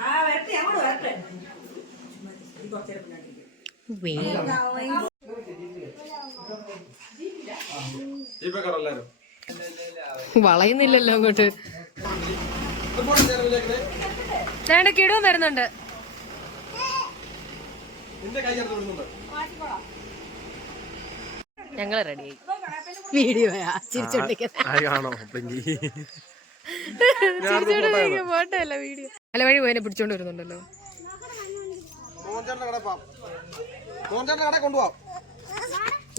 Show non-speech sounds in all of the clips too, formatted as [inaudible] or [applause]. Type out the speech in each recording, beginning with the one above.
ആ വരട്ടെ അങ്ങോട്ട് വളയുന്നില്ലല്ലോ അങ്ങോട്ട് ഞാൻ കിടവും വരുന്നുണ്ട് ഞങ്ങൾ റെഡിയായി വീഡിയോ ചിരിച്ചോണ്ടിരിക്കുന്നത് വീഡിയോ? അല്ല വഴി പോയതിനെ പിടിച്ചോണ്ട് വരുന്നുണ്ടല്ലോ.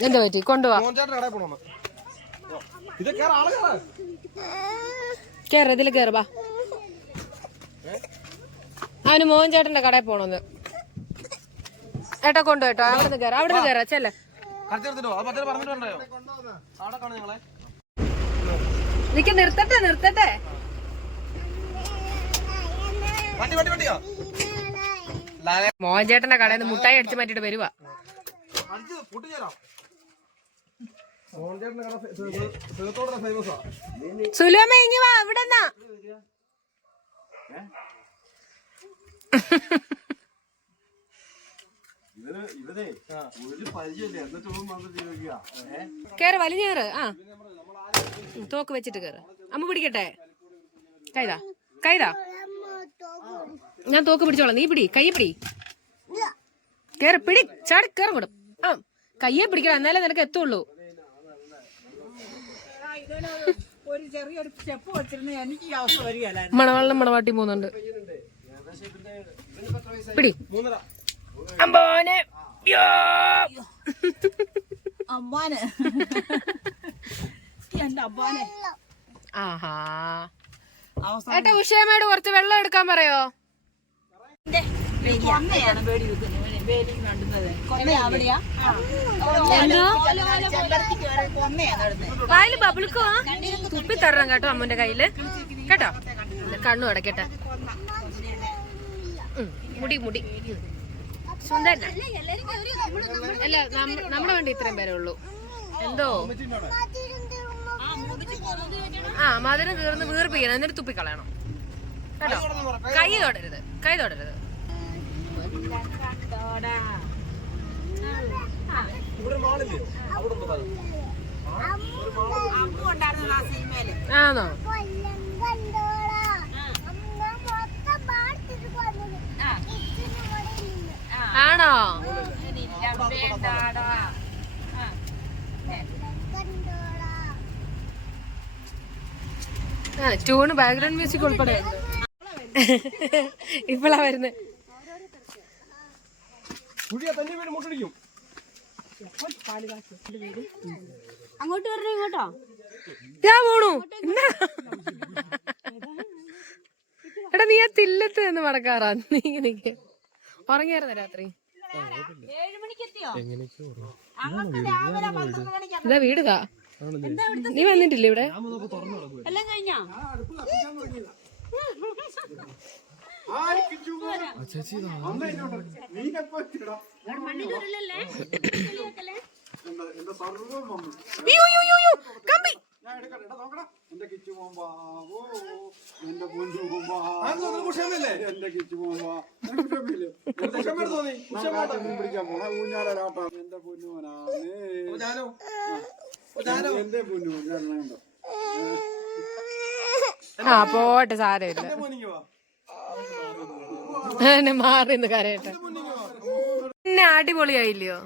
എന്താ പറ്റി? കൊണ്ടുപോവാ മോഹൻചാന്റെ കടയിൽ പോണോ ഇത് കേറ ആൾ കേറ. കേറ ഇതിൽ കേറുവാ അവന് മോഹൻ ചേട്ടന്റെ കടയിൽ പോണോന്ന്. ഏട്ടാ കൊണ്ടു കേട്ടോ അവിടെ നിന്ന് കേറാം അവിടെ നിന്ന് കയറാ ചെല്ലേ പറഞ്ഞിട്ടുണ്ടോ പത്തിന് പറഞ്ഞിട്ടുണ്ടായോ അവിടെ കാണും ഞങ്ങളെ നിക്ക് നിർത്തട്ടെ നിർത്തട്ടെ. മോഹൻചേട്ടന്റെ കടയിൽ നിന്ന് മുട്ടായി അടിച്ചു മാറ്റിട്ട് വരുവാ. സുലോമ ഇങ്ങി വാ ഇവിടെ കേറ് വലിഞ്ഞു കയറ് ആ. തോക്ക് വെച്ചിട്ട് കയറ് അമ്മ പിടിക്കട്ടെ? കൈതാ. കൈതാ. ഞാൻ തോക്ക് പിടിച്ചോളാം. നീ പിടി. കയ്യെ പിടി. കേറ് പിടി. ചാടി കേറും കൂടും ആ. കയ്യെ പിടിക്കണം. എന്നാലേ നിനക്ക് എത്തുള്ളൂ. മണവാളിനും മണവാട്ടി പോകുന്നുണ്ട്. പിടി. അമ്പോനെ യ്യോ. [laughs] അമ്മാന്. [laughs] എന്റെ അമ്മാനെ. ആഹാ. ഏട്ടാ ഉഷയമ്മയോട് കുറച്ച് വെള്ളം എടുക്കാൻ പറയോ? കൊന്നയാണ് വേടി വെക്കുന്നത്. വേലി കണ്ടുന്നത്. കൊന്ന അവിടെയാ? ചെമ്പരത്തിക്ക് വരെ കൊന്നയാണ് നടുന്നത് വായിൽ ബബിൾക്കോ? തുപ്പി തരണം കേട്ടോ അമ്മന്റെ കയ്യിൽ. കേട്ടോ? കണ്ണു അടക്കട്ടെ. മുടി മുടി. അല്ല നമ്മ- നമ്മുടെ വണ്ടി ഇത്രയും പേരേ ഉള്ളൂ. എന്തോ? ആ മധുരം തീർന്ന് വീർപ്പിക്കണം. എന്നിട്ട് തുപ്പിക്കളയണം. കേട്ടോ? കൈ തൊടരുത്. കൈ തൊടരുത്. ഇവിടെ മാളില്ലേ അവിടെ ഉണ്ട് സ്ഥലം. അമ്മ ഉണ്ടായിരുന്നത് ആ സിനിമയിൽ ആണോ ആണോ? ആ. ട്യൂണ് ബാക്ക്ഗ്രൗണ്ട് മ്യൂസിക് ഉൾപ്പെടെ. ഇപ്പളാ വരുന്നത് അങ്ങോട്ട് വരണേ ഇങ്ങോട്ടോ. ഞാൻ പോണു എടാ നീ ആ തില്ലത്ത് നിന്ന് മടക്കാറാ. നീ നിക്ക്. ഉറങ്ങിയായിരുന്ന രാത്രി? ഇതാ വീടുതാ നീ വന്നിട്ടില്ലേ ഇവിടെ? എല്ലാം കഴിഞ്ഞോ? അയ്യോ, അയ്യോ, എന്റെ കിച്ചു പോകുമ്പോ എന്റെ പൊന്നു പോകുമ്പോ എന്റെ കിച്ചു പോകുമ്പോ പിടിക്കാൻ പോണ എന്റെ പൊന്നു ഞാനോ? എന്റെ പൊന്നു ആ പോട്ടെ സാരമില്ല. മാറി കരയട്ടെ. പിന്നെ അടിപൊളിയായില്ലയോ?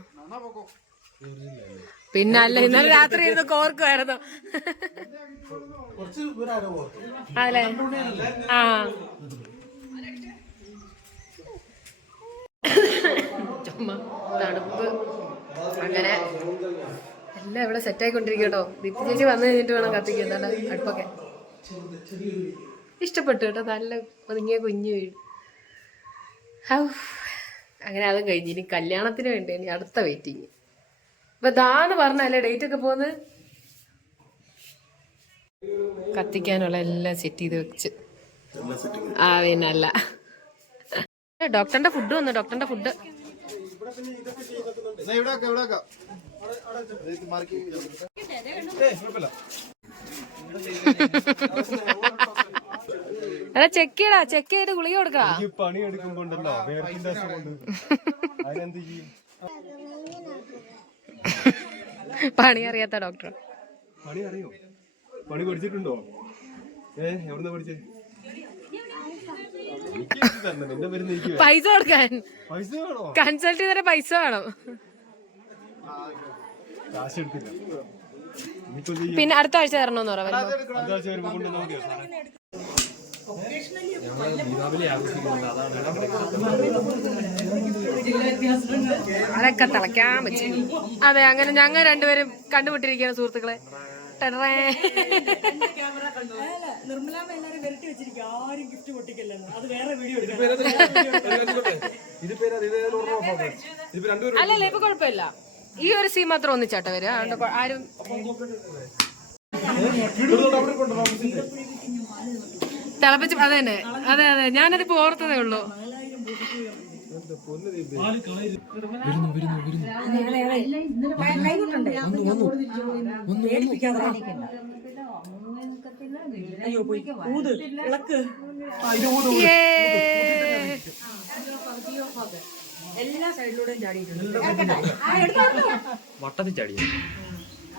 പിന്നെ അല്ല ഇന്നലെ രാത്രി ഇരുന്ന് കോർക്കുമായിരുന്നു അല്ലേ? ആ. ചുമ തണുപ്പ്. അങ്ങനെ. എല്ലാം ഇവിടെ സെറ്റ് ആയിക്കൊണ്ടിരിക്കട്ടോ ദീപ്തി ചേച്ചി വന്നു കഴിഞ്ഞിട്ട് വേണം കത്തിക്കാൻ. അടുപ്പൊക്കെ. ഇഷ്ടപ്പെട്ടു കേട്ടോ. നല്ല ഒതുങ്ങിയ കുഞ്ഞു വീട്. അങ്ങനെ അതും കഴിഞ്ഞ്. ഇനി കല്യാണത്തിന് വേണ്ടി ഇനി അടുത്ത വെയിറ്റിങ് ഇപ്പൊ ദാന്ന് പറഞ്ഞല്ലേ ഡേറ്റ് ഒക്കെ പോന്ന്? കത്തിക്കാനുള്ള എല്ലാം സെറ്റ് ചെയ്ത് വെച്ച്. ആ പിന്നല്ല. ഡോക്ടറിന്റെ ഫുഡ് വന്നു ഡോക്ടറിന്റെ ഫുഡ് എടാ ചെക്ക് ചെയ്യടാ ചെക്ക് ചെയ്ത് ഗുളിക കൊടുക്കടാ. എടുക്കുമ്പോണ്ടല്ലോ പണി അറിയാത്ത ഡോക്ടർ പണി അറിയോ? പണി പഠിച്ചിട്ടുണ്ടോ? ഏ എവിടുന്ന പഠിച്ചേ? പൈസ കൊടുക്കാൻ. പൈസ വേണോ? കൺസൾട്ട് ചെയ്തിട്ട് പൈസ വേണം? പിന്നെ അടുത്ത ആഴ്ച തരണമെന്ന് പറയാം അതൊക്കെ തിളയ്ക്കാൻ വെച്ചു? അതെ അങ്ങനെ ഞങ്ങൾ രണ്ടുപേരും കണ്ടുപിട്ടിരിക്കുകയാണ് സുഹൃത്തുക്കളെ. അല്ലല്ല ഇപ്പൊ കുഴപ്പമില്ല. ഈ ഒരു സീൻ മാത്രം ഒന്നിച്ചാട്ടെ വരും അതുകൊണ്ട് ആരും തിളപ്പിച്ച് അതെ തന്നെ അതെ അതെ. ഞാനതിപ്പോ ഓർത്തതേ ഉള്ളൂ. ചാടിയിട്ടുണ്ട് വട്ടത്തിൽ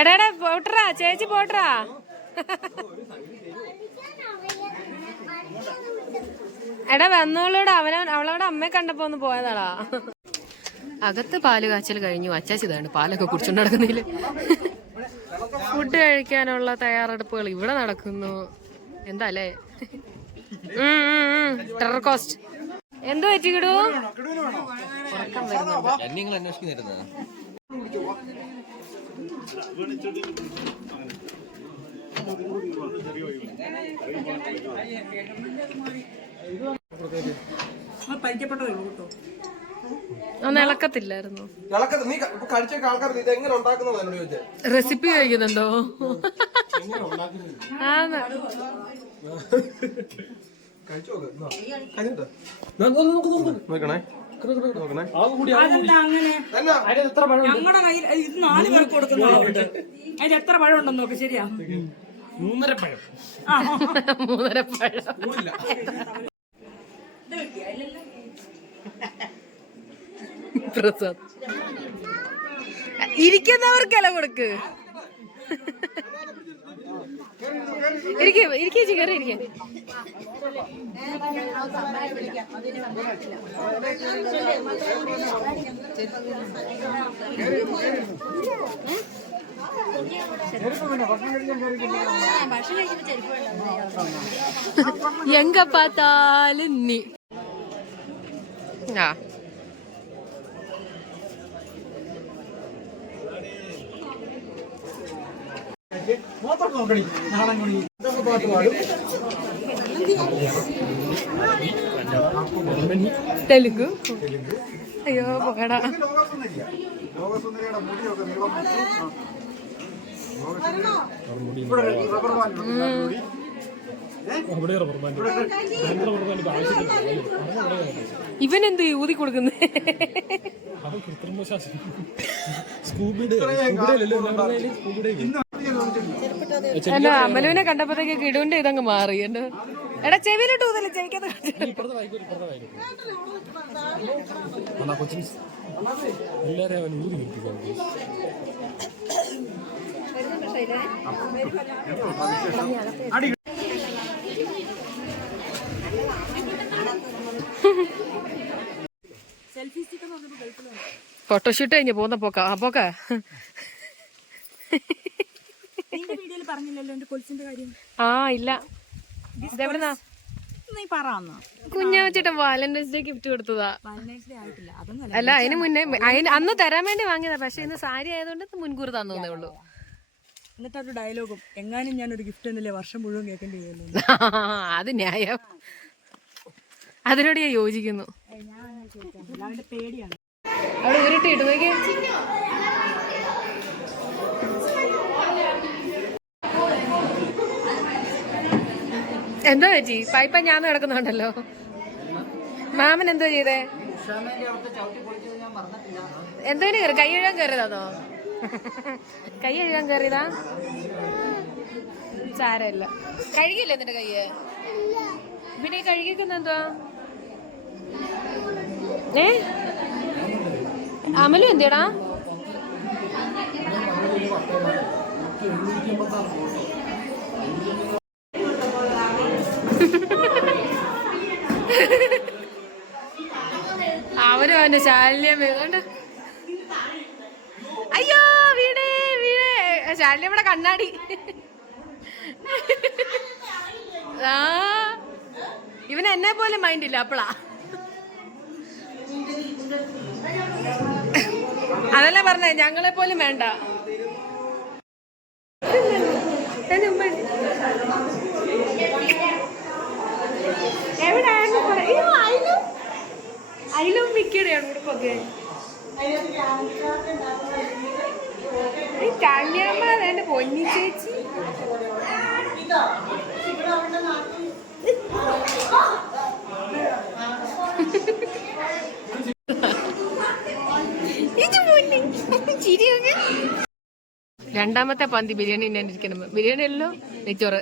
എടാ പോട്ടറാ ചേച്ചി പോട്ടറാ എടാ വന്നോളൂടെ അവന അവളവിടെ അമ്മയെ കണ്ടപ്പോ ഒന്ന് പോയതാടാ. അകത്ത് പാൽ കാച്ചൽ കഴിഞ്ഞു അച്ചാച്ചി ഇതാണ് പാലൊക്കെ കുടിച്ചോണ്ട് നടക്കുന്നില്ല? ഫുഡ് കഴിക്കാനുള്ള തയ്യാറെടുപ്പുകൾ ഇവിടെ നടക്കുന്നു. എന്താ അല്ലേ? ടെറർ കോസ്റ്റ് എന്ത് പറ്റി കിടൂ? ഒന്ന് ഇളക്കത്തില്ലായിരുന്നു. ഇളക്കത്ത് നീ ക- ഇപ്പൊ കഴിച്ചൊക്കെ ആൾക്കാർ ഇത് എങ്ങനെ ഉണ്ടാക്കുന്നത് റെസിപ്പി കഴിക്കുന്നുണ്ടോ? ആന്ന്. [laughs] നോക്കണേ. അങ്ങനെ എന്നാ ഞങ്ങളുടെ കയ്യിൽ ഇത് നാല് പേർക്ക് കൊടുക്കുന്നുണ്ട് അതിൽ എത്ര പഴം ഉണ്ടെന്ന് നോക്ക് ശരിയാ? മൂന്നര പഴം. ആ. മൂന്നര പഴം. പ്രസാദ്. ഇരിക്കുന്നവർക്ക് ഇല കൊടുക്ക് ഇരിക്കേ ഇരിക്കേ ചേച്ചി കയറി ഇരിക്കേ. എങ്ക പാത്താലും നീ. ആ. തെലുങ്കു അയ്യോ പോകടാ വെച്ചു ആ. ഇവിടെ റബ്ബർ ബാൻഡ് ഉണ്ട്. മുടി. ഇവനെന്ത് ഊതി കൊടുക്കുന്നേ എന്റെ അമലുവിനെ കണ്ടപ്പോഴത്തേക്ക് കിടുവിന്റെ ഇതങ്ങ് മാറി. എന്റെ എടാ ചെവിയിലിട്ട് ഊതല്ലേ ചെവിക്കത് ഫോട്ടോഷൂട്ട് കഴിഞ്ഞ് പോന്ന പോക്ക. ആ പോക്ക. പറഞ്ഞില്ലല്ലോ എന്റെ കൊലിച്ചിന്റെ കാര്യം. ആ ഇല്ല. ഇതെവിടുന്നാ? നീ പറയാന്നാ കുഞ്ഞാച്ചേട്ടൻ വാലന്റൈൻസ് ഡേ ഗിഫ്റ്റ് കൊടുത്തതാ. അല്ല അതിന് മുന്നേ അന്ന് തരാൻ വേണ്ടി വാങ്ങിയതാ പക്ഷെ ഇന്ന് സാരി ആയതുകൊണ്ട് മുൻകൂർ തന്നേ ഉള്ളൂ. എന്നിട്ട് ഒരു ഡയലോഗും എങ്ങാനും ഞാൻ ഒരു ഗിഫ്റ്റ് എന്നല്ലേ വർഷം മുഴുവൻ കേൾക്കേണ്ടി വരുന്നു [laughs] അത് ന്യായം. അതിനോട് ഞാൻ യോജിക്കുന്നു. അവിടെ ഉരുട്ടിയിട്ട് നോക്കിയേ. എന്താ ചേച്ചി? പൈപ്പ ഞാൻ കിടക്കുന്നുണ്ടല്ലോ. മാമൻ എന്തോ ചെയ്തേ? എന്തോന് കയറി? കൈ എഴുതാൻ കയറിയതാണോ? കൈ എഴുതാൻ കയറിയതാ? സാരമില്ല. കഴുകില്ല എന്നിട്ട് കയ്യ് പിന്നെ കഴുകിക്കുന്ന എന്തോ ഏ? അമലും എന്തിയടാ അവനും അവന്റെ ശാല്യം കൊണ്ട് അയ്യോ വീണേ വീണേ. ശാല്യം ഇവിടെ കണ്ണാടി. ആ ഇവൻ എന്നെ പോലെ മൈൻഡ് ഇല്ല അപ്പളാ. അതല്ല പറഞ്ഞേ ഞങ്ങളെ പോലും വേണ്ട. എവിടെയായിരുന്നു കുറെ- അയ്യോ, അയിലും അയിലും മിക്കടെയാണ് ഉടുപ്പൊക്കെ. ഈ കന്യാമ്മ എന്റെ പൊന്നി ചേച്ചി. ഇത് രണ്ടാമത്തെ പന്തി ബിരിയാണി ഇരിക്കണം. ബിരിയാണി അല്ലോ? നെച്ചോറ്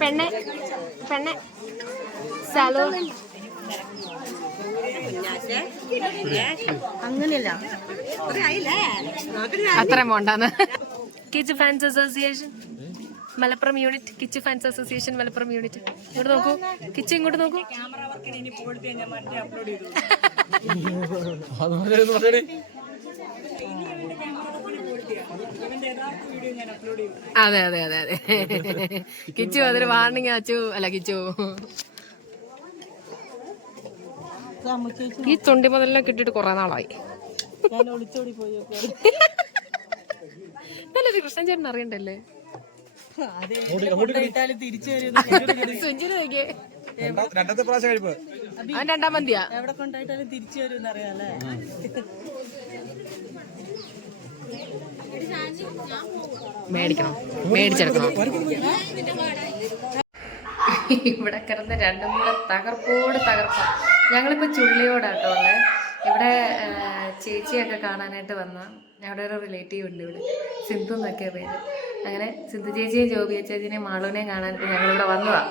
പെണ്ണെ പെണ്ണെ. സലോ. അങ്ങനെയല്ല. അത്രയും പോണ്ടാന്ന് Kichcha fans association Malappuram unit Kichcha fans association Malappuram unit. ഇങ്ങോട്ട് നോക്കൂ. കിച്ച് ഇങ്ങോട്ട് നോക്കൂ. ക്യാമറ വർക്കിന് ഇനി പോയിട്ട് ഞാൻ മറ്റേ അപ്ലോഡ് ചെയ്തു അതുപോലെ ഒന്ന് പറഞ്ഞേ ഇവന്റെ യഥാർത്ഥ വീഡിയോ ഞാൻ അപ്ലോഡ് ചെയ്തു അതെ അതെ അതെ അതെ. കിച്ചു അതൊരു വാർണിംഗ് അച്ചു. അല്ല കിച്ചു. ഈ തൊണ്ടി മുതലെല്ലാം കിട്ടിയിട്ട് കുറെ നാളായി. ഞാൻ ഒളിച്ചോടി പോയി നല്ലൊരു കൃഷ്ണൻ ചേട്ടൻ അറിയണ്ടല്ലേ? രണ്ടാമത്തെ പ്രാവശ്യം കഴിപ്പ്. അവൻ രണ്ടാം മന്തിയാ എവിടെ കൊണ്ടായിട്ടാലും തിരിച്ചു വരും അറിയാലേ മേടിക്കണം. മേടിച്ചെടുക്കണം. ഇവിടെ കിടന്ന് രണ്ടും കൂടെ തകർപ്പോട് തകർപ്പ ഞങ്ങളിപ്പോ ചുള്ളിയോടാട്ടോ ഉള്ളത് ഇവിടെ ചേച്ചിയൊക്കെ കാണാനായിട്ട് വന്ന. ഞങ്ങളുടെ ഒരു റിലേറ്റീവ് ഉണ്ട് ഇവിടെ. സിന്ധു എന്നൊക്കെ പേര്. അങ്ങനെ സിന്ധു ചേച്ചിയും ജോബി ചേച്ചിനെയും മാളുവിനെയും കാണാനായിട്ട് ഞങ്ങളിവിടെ വന്നതാ.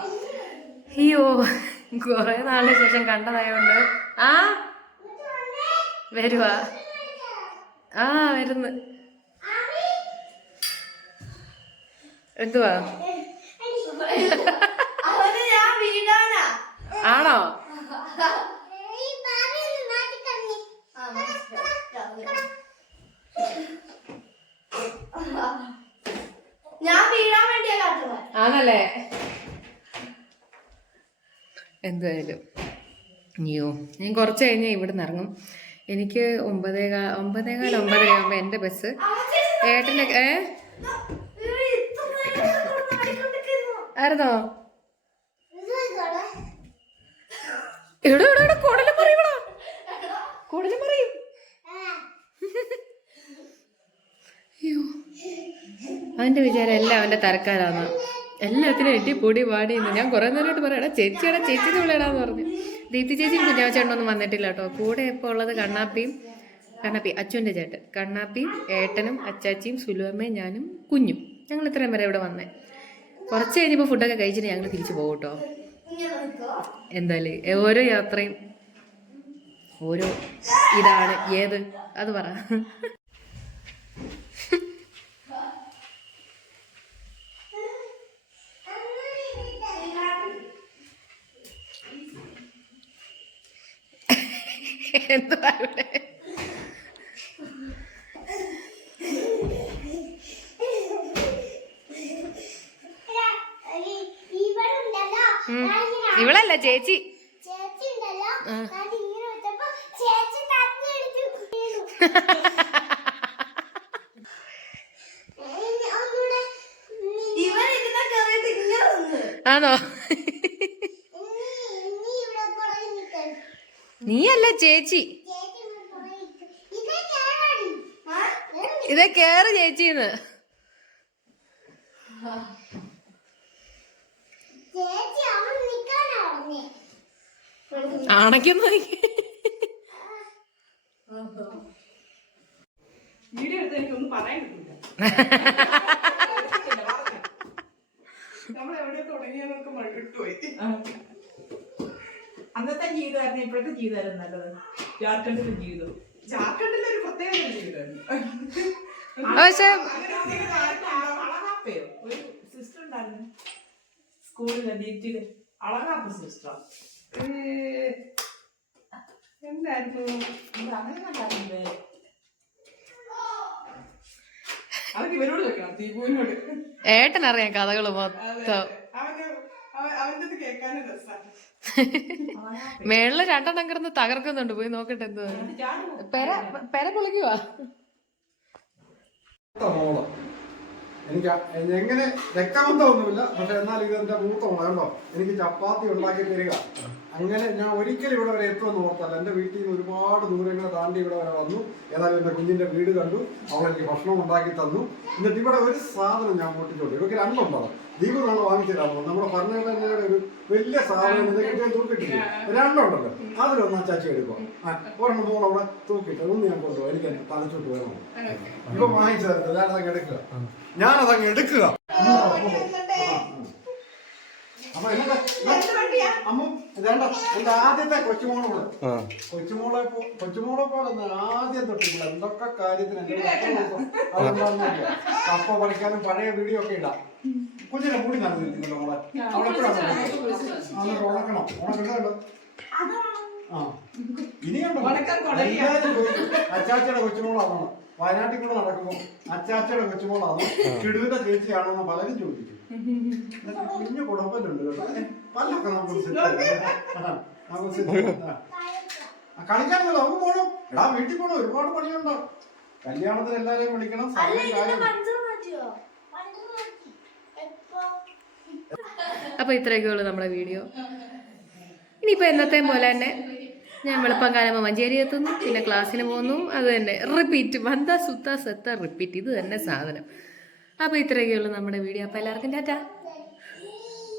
അയ്യോ കുറെ നാളിന് ശേഷം കണ്ടതായോണ്ട്. ആ വരുവാ. ആ വരുന്നു. എന്തുവാ? എന്തായാലും. അയ്യോ ഞാൻ കുറച്ച് കഴിഞ്ഞാൽ ഇവിടെ നിന്ന് ഇറങ്ങും. എനിക്ക് ഒമ്പതേകാ ഒമ്പതേകാൽ ഒമ്പതര ആകുമ്പോൾ എന്റെ ബസ്. ഏട്ടന്റെ ഏ? ആയിരുന്നോ? ഇവിടെ ഇവിടെ ഇവിടെ കുടലും പറയൂടാ കുടലും പറയും. അയ്യോ. അവന്റെ വിചാരം എല്ലാം അവന്റെ തരക്കാരാന്ന് എല്ലാത്തിനും എട്ടി പൊടി പാടി ഞാൻ കുറേ നേരമായിട്ട് പറയടാ ചേച്ചിയുടെ ചേച്ചി വിളിയടാന്ന് പറഞ്ഞു. ദീപ്തി ചേച്ചിയും കുഞ്ഞാച്ചേട്ടനൊന്നും വന്നിട്ടില്ല കേട്ടോ. കൂടെ ഇപ്പോൾ ഉള്ളത് കണ്ണാപ്പിയും കണ്ണാപ്പി അച്ഛന്റെ ചേട്ടൻ. കണ്ണാപ്പിയും ഏട്ടനും അച്ചാച്ചിയും സുലുവമ്മയും ഞാനും കുഞ്ഞും. ഞങ്ങൾ ഇത്രയും വരെ ഇവിടെ വന്നേ. കുറച്ച് കഴിഞ്ഞപ്പോൾ ഫുഡൊക്കെ കഴിച്ചിട്ട് ഞങ്ങൾ തിരിച്ചു പോകും കേട്ടോ. എന്തായാലും ഓരോ യാത്രയും ഓരോ ഇതാണ് ഏത്? അത് പറ. എന്തുവാ ഇവിടെ. ഇവളല്ല ചേച്ചി. ചേച്ചി [laughs] ഞാൻ ഇങ്ങനെ വെച്ചപ്പോ ചേച്ചി തന്നെടുത്ത് വീണു. ഏയ് ഒന്നൂടെ. ഇവൻ ഇതിനെ കേറിയിട്ട് ഇങ്ങനെ നിന്ന്. ആണോ ഇനി ഇനി ഇവിടെ പുറകെ നിൽക്കാൻ. നീയല്ല ചേച്ചി. ഇതേ? കേറി. കേറ് ചേച്ചിന്ന് അണയ്ക്കുന്നു വീഡിയോ എടുത്ത് എനിക്കൊന്നും പറയാൻ കിട്ടില്ല നമ്മൾ എവിടെ തുടങ്ങിയെന്നൊക്കെ അന്നത്തെ ജീവിതമായിരുന്നു ഇപ്പോഴത്തെ ജീവിതമായിരുന്നു നല്ലത്. ജാർഖണ്ഡിലെ ജീവിതം. ജാർഖണ്ഡിലെ ഒരു പ്രത്യേക ജീവിതമായിരുന്നു. അളകാപ്പയോ ഒരു സിസ്റ്റർ ഉണ്ടായിരുന്നു. സ്കൂളിലെ നീറ്റിൽ അളകാപ്പ സിസ്റ്റർ എന്തായിരുന്നു? അങ്ങനെ ഉണ്ടായിരുന്നു പേര് അതൊക്കെ ഇവരോട് വെക്കണം ദീപുവിനോട്. ഏട്ടനറിയാം കഥകൾ മൊത്തം. അവന് അവന്റെ കേൾക്കാനും രസമാണ് [laughs] മേളിൽ രണ്ടെണ്ണം കിടന്ന് തകർക്കുന്നുണ്ട്. പോയി നോക്കട്ടെ എന്ത് പെര പെര പൊളിക്കുവാ എനിക്ക് എങ്ങനെ രക്തബന്ധമൊന്നുമില്ല. പക്ഷെ എന്നാൽ ഇത് എന്റെ മൂത്ത മോൾ എനിക്ക് ചപ്പാത്തി ഉണ്ടാക്കി തരിക. അങ്ങനെ ഞാൻ ഒരിക്കലും ഇവിടെ വരെ എത്തുമെന്ന് ഓർത്തല്ല. എന്റെ വീട്ടിൽ നിന്ന് ഒരുപാട് ദൂരങ്ങൾ താണ്ടി ഇവിടെ വരെ വന്നു. ഏതായാലും എന്റെ കുഞ്ഞിന്റെ വീട് കണ്ടു. അവൾ എനിക്ക് ഭക്ഷണം ഉണ്ടാക്കി തന്നു. എന്നിട്ട് ഇവിടെ ഒരു സാധനം ഞാൻ പൊട്ടിച്ചോളൂ ഇവർക്ക് രണ്ടുണ്ടോ ദീപ് നമ്മൾ വാങ്ങിച്ചിട്ടാണോ നമ്മുടെ ഭരണഘടനയുടെ ഒരു വലിയ സാധനം തൂക്കിട്ടില്ല തൂക്കിട്ടില്ലേ രണ്ടുണ്ടല്ലോ അതിലൊന്ന് ആ ചാച്ചി എടുക്കുക ഒരെണ്ണം മോൾ അവിടെ തൂക്കിട്ട് ഒന്ന് ഞാൻ കൊണ്ടുപോകും. എനിക്ക് തന്നെ തലച്ചോട്ട് വേണം. ഇപ്പൊ വാങ്ങിച്ചു തരത്തില്ല. ഞാനതങ്ങ് എടുക്കുക. ഞാനതങ്ങ് എടുക്കുക. അപ്പൊ എന്നിട്ട് അമ്മ ഇതേണ്ട. എന്റെ ആദ്യത്തെ കൊച്ചുമോളോട് കൊച്ചുമോളെ പോ- കൊച്ചുമോളെ പോലെ ആദ്യം തൊട്ടില്ല എന്തൊക്കെ കാര്യത്തിന് കപ്പ പറിക്കാനും പഴയ വീഡിയോ ഒക്കെ ഇടാം. കുഞ്ഞിനെ കൂടി നടന്നിരിക്കുന്നല്ലോ മോളെ? അവിടെ എപ്പോഴാണ് ഉണക്കണം ഉണക്കണ്ടോ ആ. ഇനിയുണ്ടോ? അച്ചാച്ചയുടെ കൊച്ചുമോളാണോ വയനാട്ടിൽ കൂടെ നടക്കുമ്പോൾ അച്ചാച്ചയുടെ കൊച്ചുമോളാണോ കിടുവിന്റെ ചേച്ചിയാണോ എന്ന് പലരും ചോദിക്കും. കുഞ്ഞു കുടമ്പലുണ്ട് കേട്ടോ. പല്ലൊക്കെ നമുക്ക് ആ, നമുക്ക് കളിക്കാനല്ല പോണം. എടാ വീട്ടിൽ പോണം. ഒരുപാട് പണിയുണ്ടോ? കല്യാണത്തിന് എല്ലാരെയും വിളിക്കണം. അല്ല സമയം അപ്പൊ ഇത്രയൊക്കെ ഉള്ളു നമ്മുടെ വീഡിയോ. ഇനിയിപ്പോ എന്നത്തെ പോലെ തന്നെ ഞാൻ വെളുപ്പം കാലം മഞ്ചേരി എത്തുന്നു പിന്നെ ക്ലാസ്സിന് പോകുന്നു. അത് തന്നെ റിപ്പീറ്റ് വന്ത സുത്ത സെത്ത റിപ്പീറ്റ് ഇത് തന്നെ സാധനം. അപ്പോൾ ഇത്രയൊക്കെ ഉള്ളു നമ്മുടെ വീഡിയോ. അപ്പോൾ എല്ലാവർക്കും ടാറ്റാ.